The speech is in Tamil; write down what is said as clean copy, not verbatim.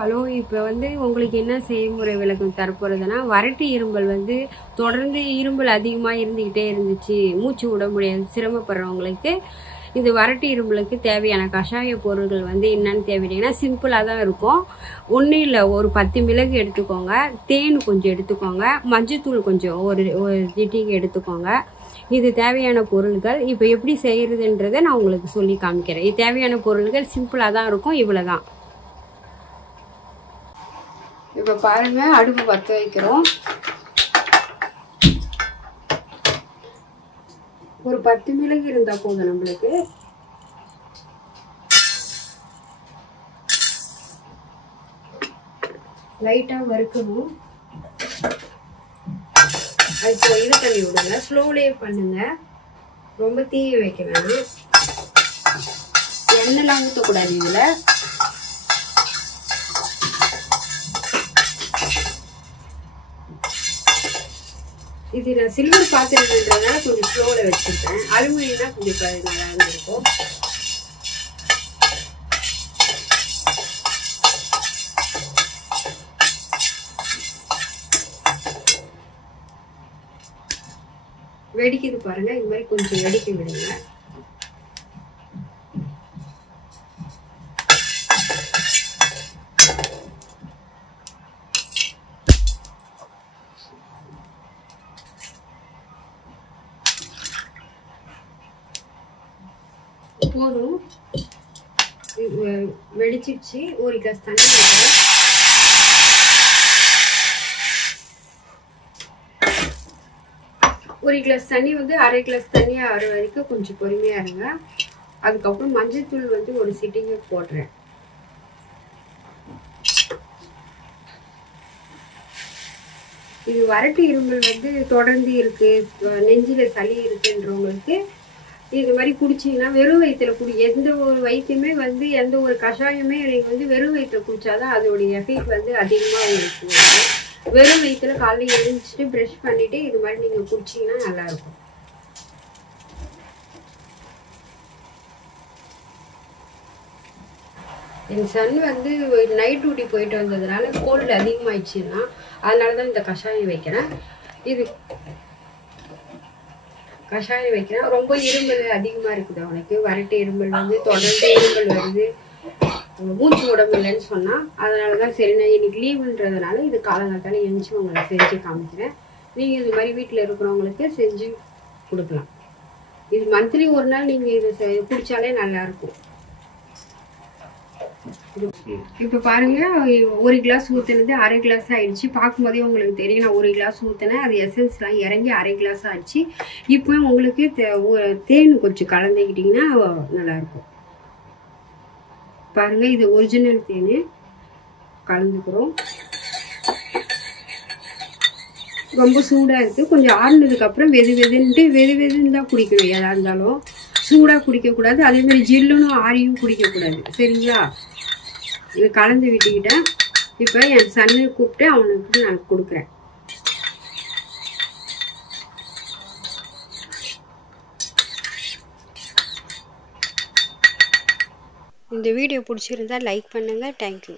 ஹலோ, இப்போ உங்களுக்கு என்ன செய்முறை விளக்கம் தரப்போகிறதுனா, வறட்டு இருமல் தொடர்ந்து இருமல் அதிகமாக இருந்துக்கிட்டே இருந்துச்சு, மூச்சு விட முடியாது சிரமப்படுறவங்களுக்கு இந்த வறட்டு இருமலுக்கு தேவையான கஷாய பொருட்கள் என்னன்னு தேவைன்னா சிம்பிளாக தான் இருக்கும். ஒன்றும் இல்லை, ஒரு 10 மிளகு எடுத்துக்கோங்க, தேன் கொஞ்சம் எடுத்துக்கோங்க, மஞ்சத்தூள் கொஞ்சம் ஒரு சிட்டிகை எடுத்துக்கோங்க. இது தேவையான பொருட்கள். இப்போ எப்படி செய்கிறதுன்றதை நான் உங்களுக்கு சொல்லி காமிக்கிறேன். இது தேவையான பொருட்கள் சிம்பிளாக தான் இருக்கும், இவ்வளோ தான். இப்போ பாருங்க, அடுப்பு பற்ற வைக்கிறோம். ஒரு 10 மிளகு இருந்தா போதும் நம்மளுக்கு. லைட்டா வறுக்கணும். அதுக்கு இது தண்ணி விடுங்க, ஸ்லோலியே பண்ணுங்க, ரொம்ப தீய வைக்க வேணாம். எண்ணெய்லாம் ஊற்றக்கூடாது இதுல. இது நான் சில்வர் பாத்திரம்ன்றதுனால கொஞ்சம் ஸ்லோவில் வச்சுருக்கேன். அலுமினியம்னா கொஞ்சம் நல்லா இருந்திருக்கும். வெடிக்குது பாருங்க, இது மாதிரி கொஞ்சம் வெடிக்க விடுங்க. போதும், வெடிச்சிடுச்சு. ஒரு கிளாஸ் தண்ணி ஊற்றுறேன். ஒரு கிளாஸ் தண்ணி அரை கிளாஸ் தண்ணி ஆற வரைக்கும் கொஞ்சம் பொறுமையா இருங்க. அதுக்கப்புறம் மஞ்சத்தூள் ஒரு சிட்டிகை போடுறேன். இது வறட்டு இருமல் தொடர்ந்து இருக்கு, நெஞ்சில சளி இருக்குன்றவங்களுக்கு இது மாதிரி குடிச்சிங்கன்னா வெறும் வயிற்றுல எந்த ஒரு வைத்தியமே எந்த ஒரு கஷாயமே நீங்க வெறும் வயிற்றுல குடிச்சாதான் அதோடைய எஃபெக்ட் அதிகமாக உங்களுக்கு வரும். வெறும் வயிற்றுல காலையில் எழுந்திரிச்சிட்டு ப்ரஷ் பண்ணிட்டு இது மாதிரி நீங்க குடிச்சிங்கன்னா நல்லா இருக்கும். என் சன் நைட் டியூட்டி போயிட்டு வந்ததுனால கோல்டு அதிகமாயிடுச்சுன்னா அதனாலதான் இந்த கஷாயம் வைக்கிறேன். இது கஷாயம் வைக்கிறேன். ரொம்ப இருமல் அதிகமா இருக்குது அவனுக்கு, வறட்டு இருமல் தொடர்ந்து இருமல் வருது, மூச்சு உடம்புலன்னு சொன்னா. அதனாலதான் சரி, நான் இன்னைக்கு லீவுன்றதுனால இது காலங்காத்தால எழுந்துச்சு உங்களுக்கு செஞ்சு காமிக்கிறேன். நீங்க இது மாதிரி வீட்டுல இருக்கிறவங்களுக்கு செஞ்சு கொடுக்கலாம். இது மந்த்லி ஒரு நாள் நீங்க இதை குடிச்சாலே நல்லா இருக்கும். இப்ப பாருங்க, ஒரு கிளாஸ் ஊத்துனது அரை கிளாஸ் ஆயிடுச்சு. பார்க்கும்போதே உங்களுக்கு தெரியும், நான் ஒரு கிளாஸ் ஊத்தினேன், அது எசன்ஸ் எல்லாம் இறங்கி அரை கிளாஸ் ஆயிடுச்சு. இப்போ உங்களுக்கு தேன் கொஞ்சம் கலந்துக்கிட்டீங்கன்னா நல்லா இருக்கும். பாருங்க, இது ஒரிஜினல் தேன் கலந்துக்கிறோம். ரொம்ப சூடா இருக்கு. கொஞ்சம் ஆறுனதுக்கு அப்புறம் வெதுன்னு தான் குடிக்கணும். எதா இருந்தாலும் சூடா குடிக்க கூடாது, அதே மாதிரி ஜில்லுன்னு ஆரியும் குடிக்க கூடாது, சரிங்களா? இது கலந்து விட்டுக்கிட்டேன். இப்ப என் சன்னு கூப்பிட்டு அவனுக்கு நான் கொடுக்குறேன். இந்த வீடியோ பிடிச்சிருந்தா லைக் பண்ணுங்க. தேங்க்யூ.